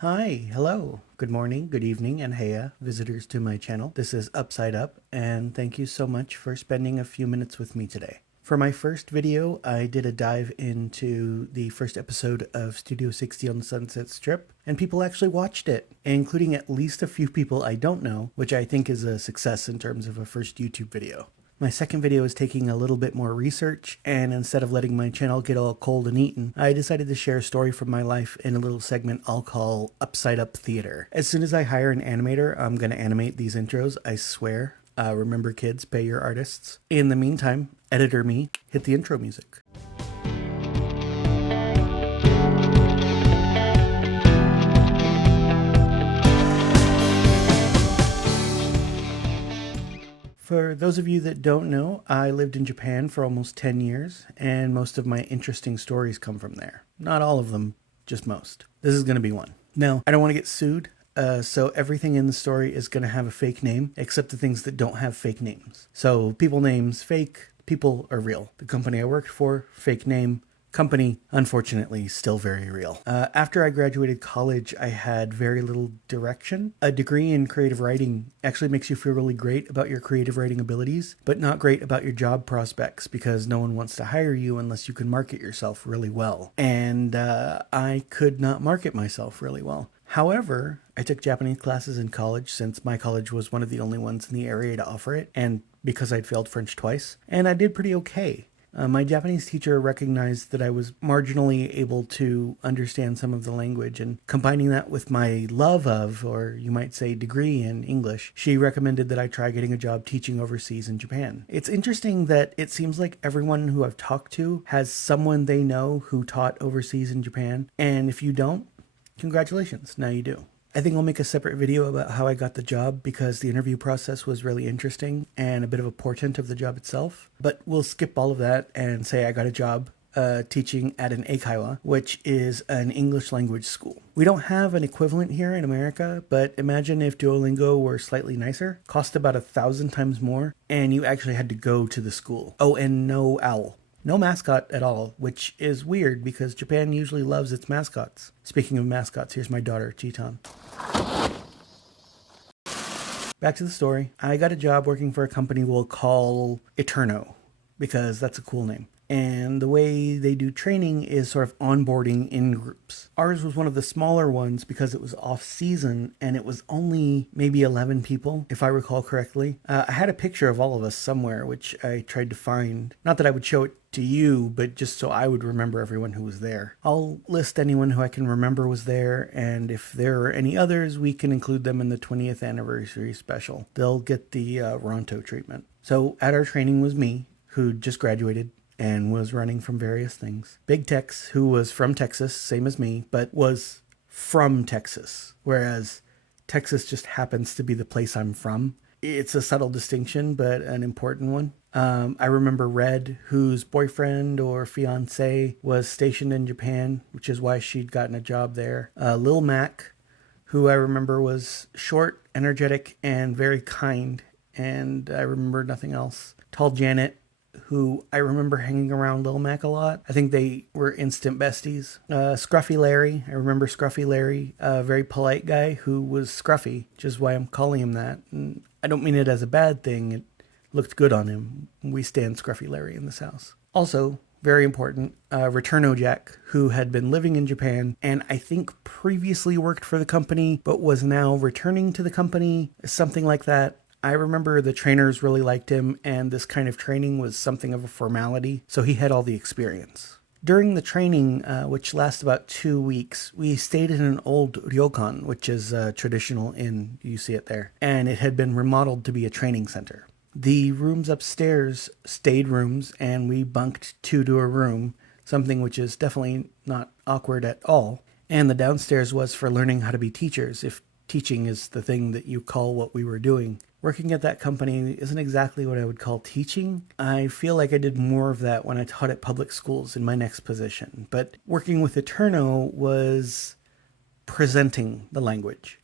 Hi, hello, good morning, good evening, and heya, visitors to my channel. This is Upside Up, and thank you so much for spending a few minutes with me today. For my first video, I did a dive into the first episode of Studio 60 on the Sunset Strip, and people actually watched it, including at least a few people I don't know, which I think is a success in terms of a first YouTube video. My second video is taking a little bit more research, and instead of letting my channel get all cold and eaten, I decided to share a story from my life in a little segment I'll call Upside Up Theater. As soon as I hire an animator, I'm going to animate these intros, I swear. Remember kids, pay your artists. In the meantime, editor me, hit the intro music. For those of you that don't know, I lived in Japan for almost 10 years, and most of my interesting stories come from there. Not all of them, just most. This is going to be one. Now, I don't want to get sued, so everything in the story is going to have a fake name, except the things that don't have fake names. So people names fake, people are real. The company I worked for, fake name. Company, unfortunately, still very real. After I graduated college, I had very little direction. A degree in creative writing actually makes you feel really great about your creative writing abilities, but not great about your job prospects because no one wants to hire you unless you can market yourself really well. And I could not market myself really well. However, I took Japanese classes in college since my college was one of the only ones in the area to offer it, and because I'd failed French twice, and I did pretty okay. My Japanese teacher recognized that I was marginally able to understand some of the language, and combining that with my love of, or you might say degree in English, she recommended that I try getting a job teaching overseas in Japan. It's interesting that it seems like everyone who I've talked to has someone they know who taught overseas in Japan, and if you don't, congratulations, now you do. I think I'll make a separate video about how I got the job because the interview process was really interesting and a bit of a portent of the job itself. But we'll skip all of that and say I got a job teaching at an eikaiwa, which is an English language school. We don't have an equivalent here in America, but imagine if Duolingo were slightly nicer, cost about 1,000 times more, and you actually had to go to the school. Oh, and no owl. No mascot at all, which is weird because Japan usually loves its mascots. Speaking of mascots, here's my daughter, Chiton. Back to the story. I got a job working for a company we'll call Eterno, because that's a cool name. And the way they do training is sort of onboarding in groups. Ours was one of the smaller ones because it was off season and it was only maybe 11 people, if I recall correctly. I had a picture of all of us somewhere, which I tried to find. Not that I would show it to you, but just so I would remember everyone who was there. I'll list anyone who I can remember was there, and if there are any others, we can include them in the 20th anniversary special. They'll get the Ronto treatment. So at our training was me, who just graduated and was running from various things. Big Tex, who was from Texas, same as me, but was from Texas, whereas Texas just happens to be the place I'm from. It's a subtle distinction, but an important one. I remember Red, whose boyfriend or fiance was stationed in Japan, which is why she'd gotten a job there. Lil Mac, who I remember was short, energetic, and very kind, and I remember nothing else. Tall Janet, who I remember hanging around Lil Mac a lot. I think they were instant besties. Scruffy Larry, I remember Scruffy Larry, a very polite guy who was scruffy, which is why I'm calling him that. And I don't mean it as a bad thing, it looked good on him. We stand Scruffy Larry in this house. Also, very important, Returno Jack, who had been living in Japan and I think previously worked for the company, but was now returning to the company, something like that. I remember the trainers really liked him, and this kind of training was something of a formality, so he had all the experience. During the training, which lasted about 2 weeks, we stayed in an old ryokan, which is a traditional inn, you see it there, and it had been remodeled to be a training center. The rooms upstairs stayed rooms, and we bunked 2 to a room, something which is definitely not awkward at all, and the downstairs was for learning how to be teachers, if teaching is the thing that you call what we were doing. Working at that company isn't exactly what I would call teaching. I feel like I did more of that when I taught at public schools in my next position. But working with Eterno was presenting the language.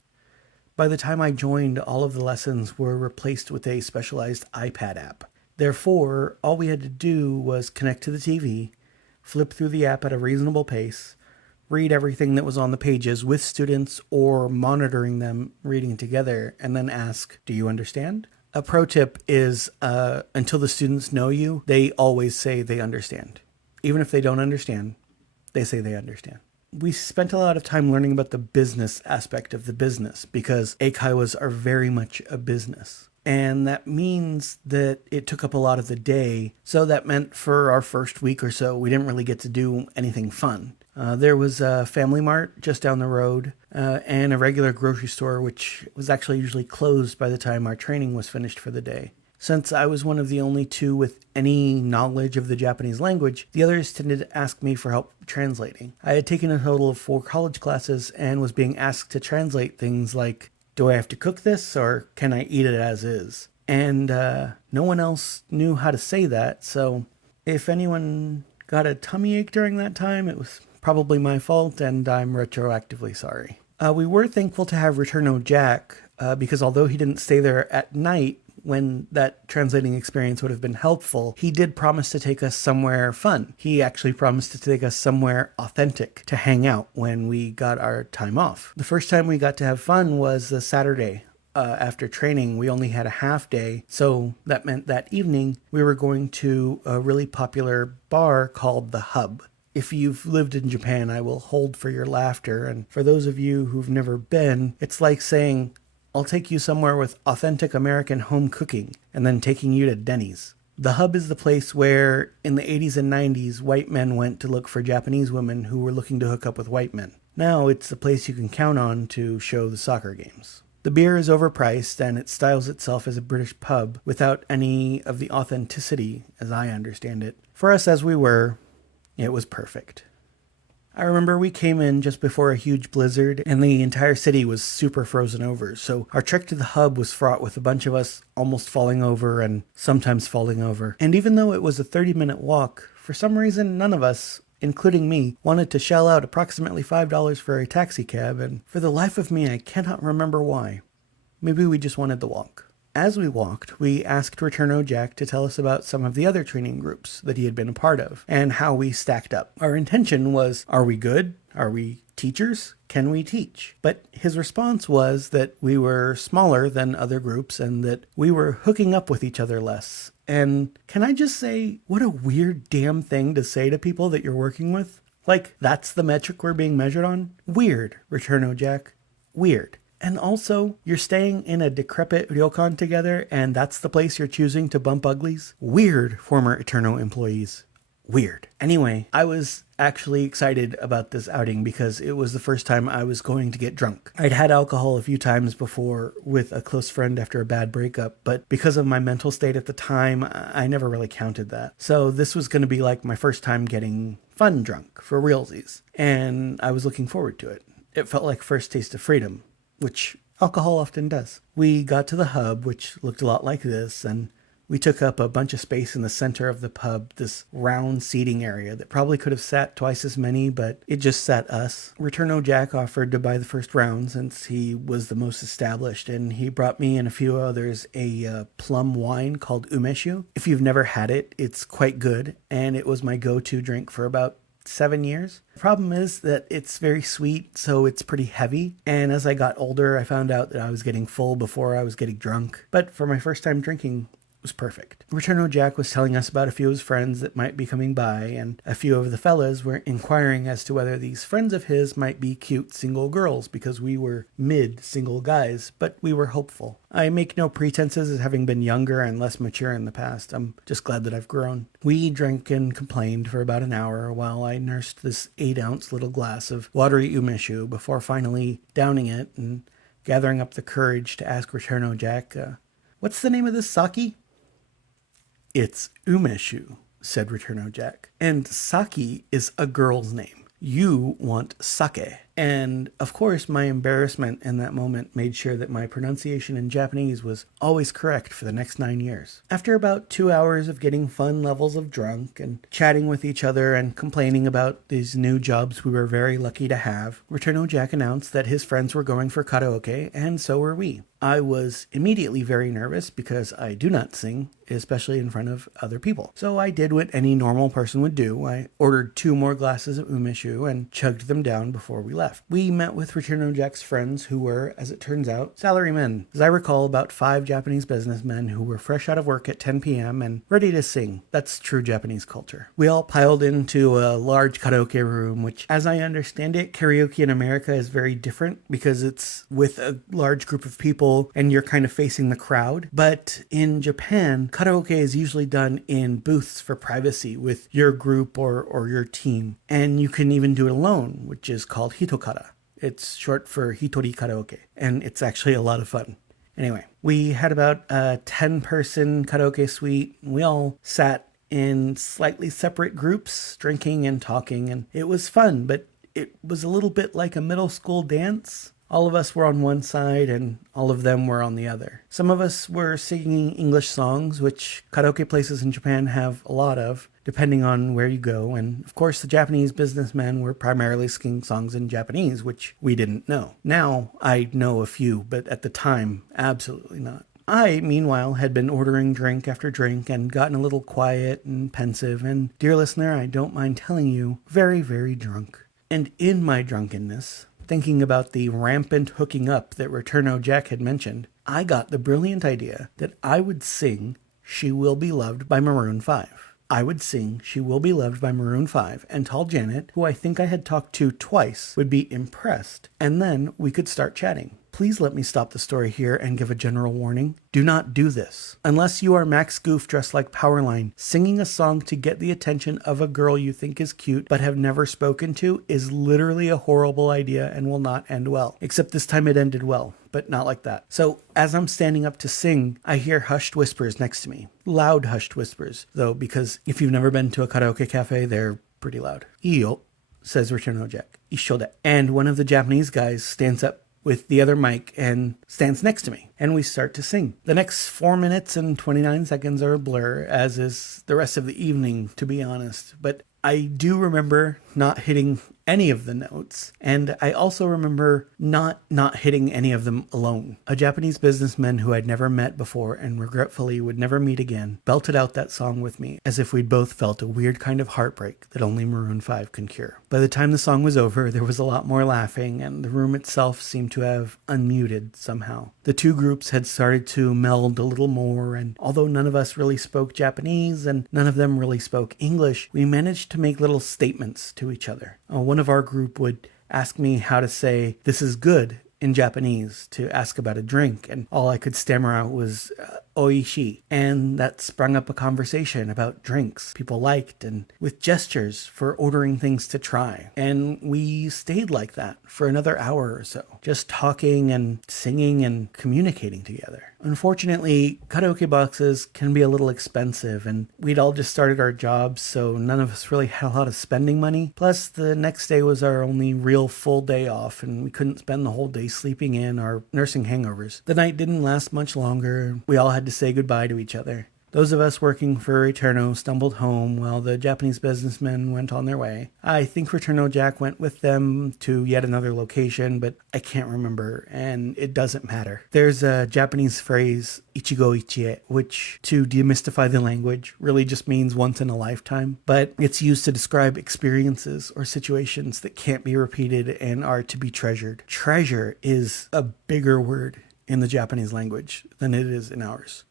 By the time I joined, all of the lessons were replaced with a specialized iPad app. Therefore, all we had to do was connect to the TV, flip through the app at a reasonable pace, read everything that was on the pages with students or monitoring them reading together, and then ask, do you understand? A pro tip is until the students know you, they always say they understand. Even if they don't understand, they say they understand. We spent a lot of time learning about the business aspect of the business because eikaiwas are very much a business. And that means that it took up a lot of the day. So that meant for our first week or so, we didn't really get to do anything fun. There was a Family Mart just down the road and a regular grocery store, which was actually usually closed by the time our training was finished for the day. Since I was one of the only two with any knowledge of the Japanese language, the others tended to ask me for help translating. I had taken a total of 4 college classes and was being asked to translate things like, do I have to cook this or can I eat it as is? And no one else knew how to say that, so if anyone got a tummy ache during that time, it was probably my fault and I'm retroactively sorry. We were thankful to have Returno Jack because although he didn't stay there at night, when that translating experience would have been helpful, he did promise to take us somewhere fun. He actually promised to take us somewhere authentic to hang out when we got our time off. The first time we got to have fun was the Saturday. After training, we only had a half day, so that meant that evening we were going to a really popular bar called The Hub. If you've lived in Japan, I will hold for your laughter, and for those of you who've never been, it's like saying, I'll take you somewhere with authentic American home cooking and then taking you to Denny's. The Hub is the place where, in the 80s and 90s, white men went to look for Japanese women who were looking to hook up with white men. Now it's the place you can count on to show the soccer games. The beer is overpriced and it styles itself as a British pub without any of the authenticity, as I understand it. For us as we were, it was perfect. I remember we came in just before a huge blizzard and the entire city was super frozen over. So our trek to the Hub was fraught with a bunch of us almost falling over and sometimes falling over. And even though it was a 30-minute walk, for some reason none of us, including me, wanted to shell out approximately $5 for a taxi cab, and for the life of me I cannot remember why. Maybe we just wanted the walk. As we walked, we asked Returno Jack to tell us about some of the other training groups that he had been a part of and how we stacked up. Our intention was, are we good? Are we teachers? Can we teach? But his response was that we were smaller than other groups and that we were hooking up with each other less. And can I just say, what a weird damn thing to say to people that you're working with? Like, that's the metric we're being measured on? Weird, Returno Jack. Weird. And also, you're staying in a decrepit ryokan together, and that's the place you're choosing to bump uglies? Weird, former Eterno employees. Weird. Anyway, I was actually excited about this outing because it was the first time I was going to get drunk. I'd had alcohol a few times before with a close friend after a bad breakup, but because of my mental state at the time, I never really counted that. So this was going to be like my first time getting fun drunk for realsies, and I was looking forward to it. It felt like first taste of freedom, which alcohol often does. We got to the Hub, which looked a lot like this, and we took up a bunch of space in the center of the pub, this round seating area that probably could have sat twice as many, but it just sat us. Returno Jack offered to buy the first round since he was the most established, and he brought me and a few others a plum wine called umeshu. If you've never had it, it's quite good, and it was my go-to drink for about 7 years. The problem is that it's very sweet, so it's pretty heavy. And as I got older, I found out that I was getting full before I was getting drunk. But for my first time drinking, was perfect. Returno Jack was telling us about a few of his friends that might be coming by, and a few of the fellas were inquiring as to whether these friends of his might be cute single girls, because we were mid-single guys, but we were hopeful. I make no pretenses as having been younger and less mature in the past. I'm just glad that I've grown. We drank and complained for about an hour while I nursed this 8-ounce little glass of watery umeshu before finally downing it and gathering up the courage to ask Returno Jack, what's the name of this sake? It's umeshu, said Returno Jack. And sake is a girl's name. You want sake. And of course, my embarrassment in that moment made sure that my pronunciation in Japanese was always correct for the next 9 years. After about 2 hours of getting fun levels of drunk and chatting with each other and complaining about these new jobs we were very lucky to have, Returno Jack announced that his friends were going for karaoke, and so were we. I was immediately very nervous because I do not sing, especially in front of other people. So I did what any normal person would do. I ordered 2 more glasses of umeshu and chugged them down before we left. We met with Returno Jack's friends who were, as it turns out, salarymen. As I recall, about 5 Japanese businessmen who were fresh out of work at 10 p.m. and ready to sing. That's true Japanese culture. We all piled into a large karaoke room, which, as I understand it, karaoke in America is very different because it's with a large group of people and you're kind of facing the crowd. But in Japan, karaoke is usually done in booths for privacy with your group or your team. And you can even do it alone, which is called hitokara. It's short for hitori karaoke, and it's actually a lot of fun. Anyway, we had about a 10-person karaoke suite. We all sat in slightly separate groups, drinking and talking, and it was fun, but it was a little bit like a middle school dance. All of us were on one side and all of them were on the other. Some of us were singing English songs, which karaoke places in Japan have a lot of, depending on where you go. And of course, the Japanese businessmen were primarily singing songs in Japanese, which we didn't know. Now I know a few, but at the time, absolutely not. I, meanwhile, had been ordering drink after drink and gotten a little quiet and pensive and, dear listener, I don't mind telling you, very, very drunk. And in my drunkenness, thinking about the rampant hooking up that Returno Jack had mentioned, I got the brilliant idea that I would sing She Will Be Loved by Maroon 5. I would sing She Will Be Loved by Maroon 5, and tall Janet, who I think I had talked to twice, would be impressed, and then we could start chatting. Please let me stop the story here and give a general warning. Do not do this. Unless you are Max Goof dressed like Powerline, singing a song to get the attention of a girl you think is cute but have never spoken to is literally a horrible idea and will not end well. Except this time it ended well, but not like that. So as I'm standing up to sing, I hear hushed whispers next to me. Loud hushed whispers, though, because if you've never been to a karaoke cafe, they're pretty loud. Iyo, says Returno Jack. Ishode. And one of the Japanese guys stands up with the other mic and stands next to me, and we start to sing. The next 4 minutes and 29 seconds are a blur, as is the rest of the evening, to be honest. But I do remember not hitting any of the notes, and I also remember not hitting any of them alone. A Japanese businessman who I'd never met before and regretfully would never meet again belted out that song with me as if we'd both felt a weird kind of heartbreak that only Maroon 5 can cure. By the time the song was over, there was a lot more laughing, and the room itself seemed to have unmuted somehow. The two groups had started to meld a little more, and although none of us really spoke Japanese and none of them really spoke English, we managed to make little statements to each other. One of our group would ask me how to say, "This is good," in Japanese, to ask about a drink, and all I could stammer out was oishi, and that sprung up a conversation about drinks people liked, and with gestures for ordering things to try. And we stayed like that for another hour or so, just talking and singing and communicating together. Unfortunately, karaoke boxes can be a little expensive, and we'd all just started our jobs, so none of us really had a lot of spending money. Plus, the next day was our only real full day off, and we couldn't spend the whole day sleeping in or nursing hangovers. The night didn't last much longer. We all had to say goodbye to each other. Those of us working for Returno stumbled home while the Japanese businessmen went on their way. I think Returno Jack went with them to yet another location, but I can't remember, and it doesn't matter. There's a Japanese phrase, ichigo ichie, which, to demystify the language, really just means once in a lifetime, but it's used to describe experiences or situations that can't be repeated and are to be treasured. Treasure is a bigger word in the Japanese language than it is in ours.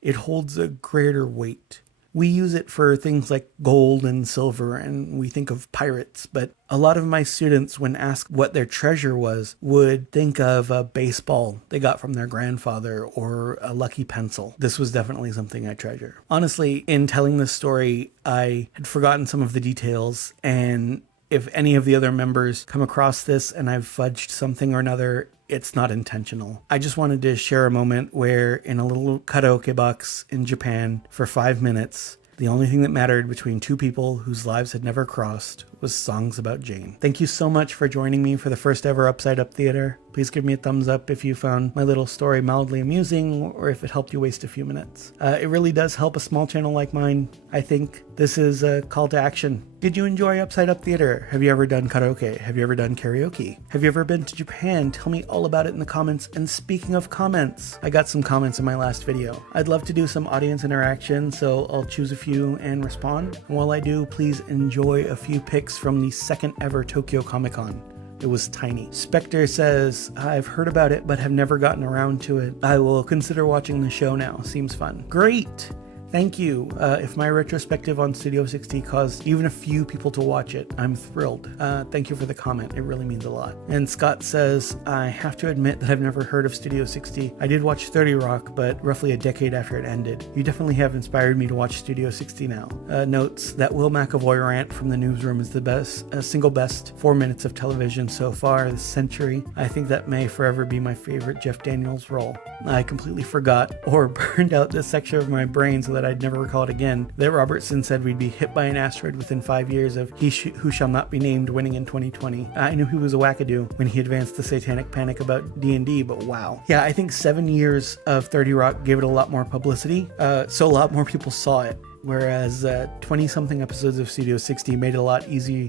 It holds a greater weight. We use it for things like gold and silver, and we think of pirates, but a lot of my students, when asked what their treasure was, would think of a baseball they got from their grandfather or a lucky pencil. This was definitely something I treasure. Honestly, in telling this story, I had forgotten some of the details, and if any of the other members come across this and I've fudged something or another, it's not intentional. I just wanted to share a moment where in a little karaoke box in Japan for 5 minutes, The only thing that mattered between two people whose lives had never crossed was songs about Jane. Thank you so much for joining me for the first ever Upside Up Theater. Please give me a thumbs up if you found my little story mildly amusing or if it helped you waste a few minutes. It really does help a small channel like mine. I think this is a call to action. Did you enjoy Upside Up Theater? Have you ever done karaoke? Have you ever done karaoke? Have you ever been to Japan? Tell me all about it in the comments. And speaking of comments, I got some comments in my last video. I'd love to do some audience interaction, so I'll choose a few and respond. And while I do, please enjoy a few pics from the second ever Tokyo Comic Con. It was tiny. Spectre says, I've heard about it, but have never gotten around to it. I will consider watching the show now. Seems fun. Great! Thank you. If my retrospective on Studio 60 caused even a few people to watch it, I'm thrilled. Thank you for the comment. It really means a lot. And Scott says, I have to admit that I've never heard of Studio 60. I did watch 30 Rock, but roughly a decade after it ended. You definitely have inspired me to watch Studio 60 now. Notes that Will McAvoy rant from the newsroom is the single best 4 minutes of television so far this century. I think that may forever be my favorite Jeff Daniels role. I completely forgot or burned out this section of my brain so that I'd never recall it again, that Robertson said we'd be hit by an asteroid within 5 years of Who Shall Not Be Named winning in 2020. I knew he was a wackadoo when he advanced the satanic panic about D&D, but wow. Yeah, I think 7 years of 30 Rock gave it a lot more publicity, so a lot more people saw it. Whereas 20-something episodes of Studio 60 made it a lot easier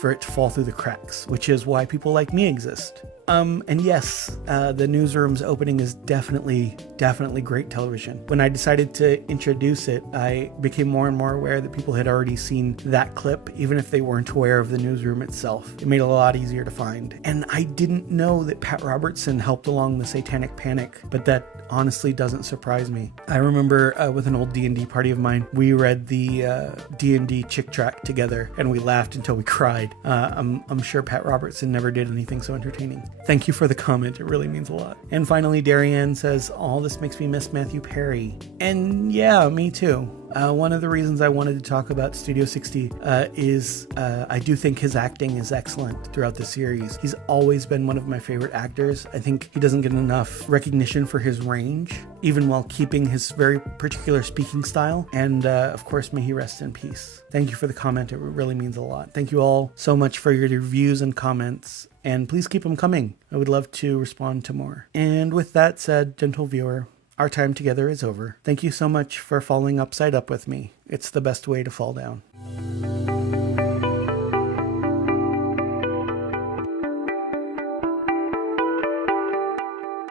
for it to fall through the cracks, which is why people like me exist. And yes, the newsroom's opening is definitely great television. When I decided to introduce it, I became more and more aware that people had already seen that clip, even if they weren't aware of the newsroom itself. It made it a lot easier to find. And I didn't know that Pat Robertson helped along the Satanic Panic, but that honestly doesn't surprise me. I remember with an old D&D party of mine, we read the D&D Chick Tract together, and we laughed until we cried. I'm sure Pat Robertson never did anything so entertaining. Thank you for the comment. It really means a lot. And finally, Darianne says, all this makes me miss Matthew Perry. And yeah, me too. One of the reasons I wanted to talk about Studio 60 is I do think his acting is excellent throughout the series. He's always been one of my favorite actors. I think he doesn't get enough recognition for his range, even while keeping his very particular speaking style. And of course, may he rest in peace. Thank you for the comment. It really means a lot. Thank you all so much for your reviews and comments. And please keep them coming. I would love to respond to more. And with that said, gentle viewer, our time together is over. Thank you so much for falling upside up with me. It's the best way to fall down.